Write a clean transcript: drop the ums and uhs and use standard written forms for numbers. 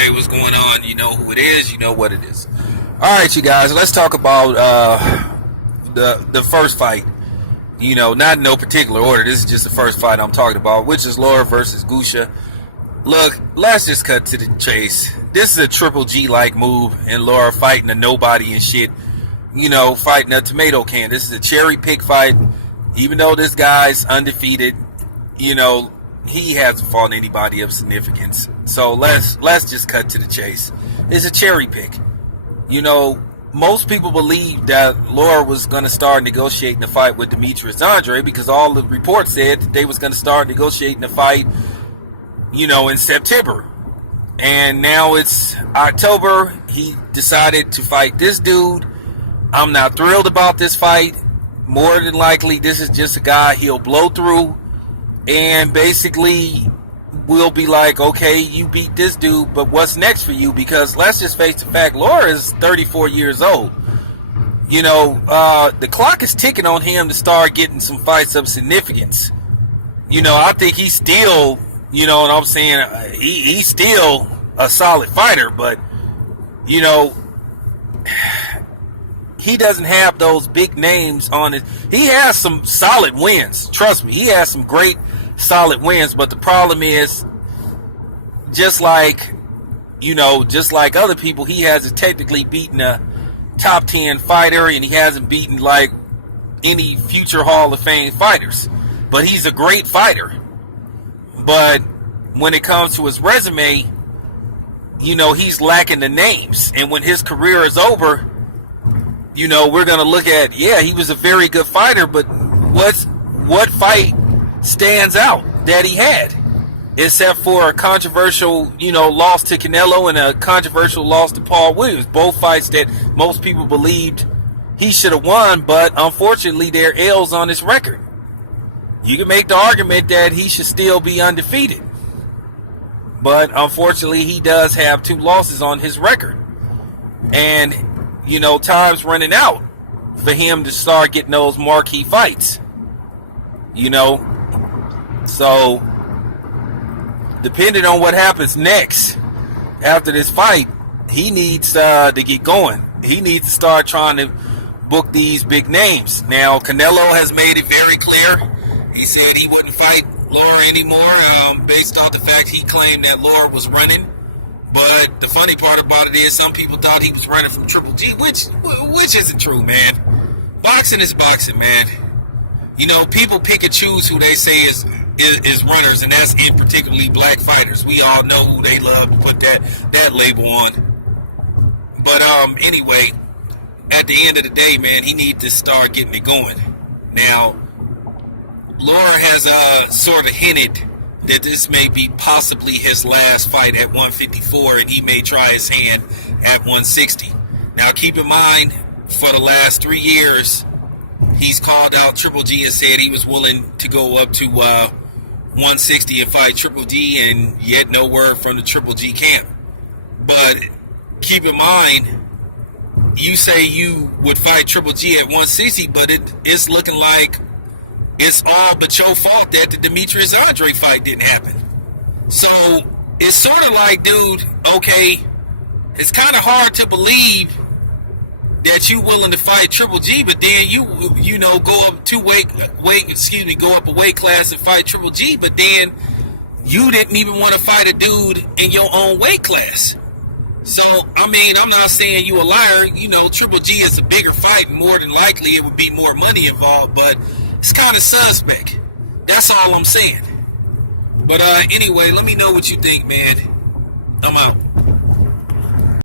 Hey, what's going on? You know who it is. You know what it is. All right, you guys. Let's talk about the first fight. You know, not in no particular order. This is just the first fight I'm talking about, which is Lara versus Gausha. Look, let's just cut to the chase. This is a Triple G like move, and Lara fighting a nobody and shit. You know, fighting a tomato can. This is a cherry pick fight. Even though this guy's undefeated, you know, he hasn't fought anybody of significance. So let's just cut to the chase. It's a cherry pick. You know, most people believe that Lara was going to start negotiating the fight with Demetrius Andre because all the reports said that they was going to start negotiating the fight, you know, in September. And now it's October. He decided to fight this dude. I'm not thrilled about this fight. More than likely, this is just a guy he'll blow through. And basically, we'll be like, okay, you beat this dude, but what's next for you? Because let's just face the fact, Lara is 34 years old. You know, the clock is ticking on him to start getting some fights of significance. You know, I think he's still, you know what I'm saying, he's still a solid fighter, but, you know, he doesn't have those big names on it. He has some solid wins. Trust me, he has some great solid wins. But the problem is, just like, you know, just like other people, he hasn't technically beaten a top 10 fighter, and he hasn't beaten like any future Hall of Fame fighters. But he's a great fighter. But when it comes to his resume, you know, he's lacking the names. And when his career is over, you know, we're going to look at, yeah, he was a very good fighter, but what fight stands out that he had? Except for a controversial, you know, loss to Canelo and a controversial loss to Paul Williams. Both fights that most people believed he should have won, but unfortunately, they're L's on his record. You can make the argument that he should still be undefeated. But unfortunately, he does have 2 losses on his record. And you know, time's running out for him to start getting those marquee fights. You know, so depending on what happens next after this fight, he needs to get going. He needs to start trying to book these big names. Now, Canelo has made it very clear. He said he wouldn't fight Lara anymore based off the fact he claimed that Lara was running. But the funny part about it is some people thought he was running from Triple G, which isn't true, man. Boxing is boxing, man. You know, people pick and choose who they say is runners, and that's in particularly black fighters. We all know who they love to put that label on. But anyway, at the end of the day, man, he needs to start getting it going. Now, Lara has sort of hinted that this may be possibly his last fight at 154, and he may try his hand at 160. Now, keep in mind, for the last 3 years, he's called out Triple G and said he was willing to go up to 160 and fight Triple G, and yet no word from the Triple G camp. But keep in mind, you say you would fight Triple G at 160, but it's looking like it's all but your fault that the Demetrius Andre fight didn't happen. So it's sort of like, dude, okay, it's kind of hard to believe that you willing to fight Triple G, but then you know go up go up a weight class and fight Triple G, but then you didn't even want to fight a dude in your own weight class. So I mean, I'm not saying you a liar. You know, Triple G is a bigger fight, and more than likely it would be more money involved, but it's kind of suspect. That's all I'm saying. But anyway, let me know what you think, man. I'm out.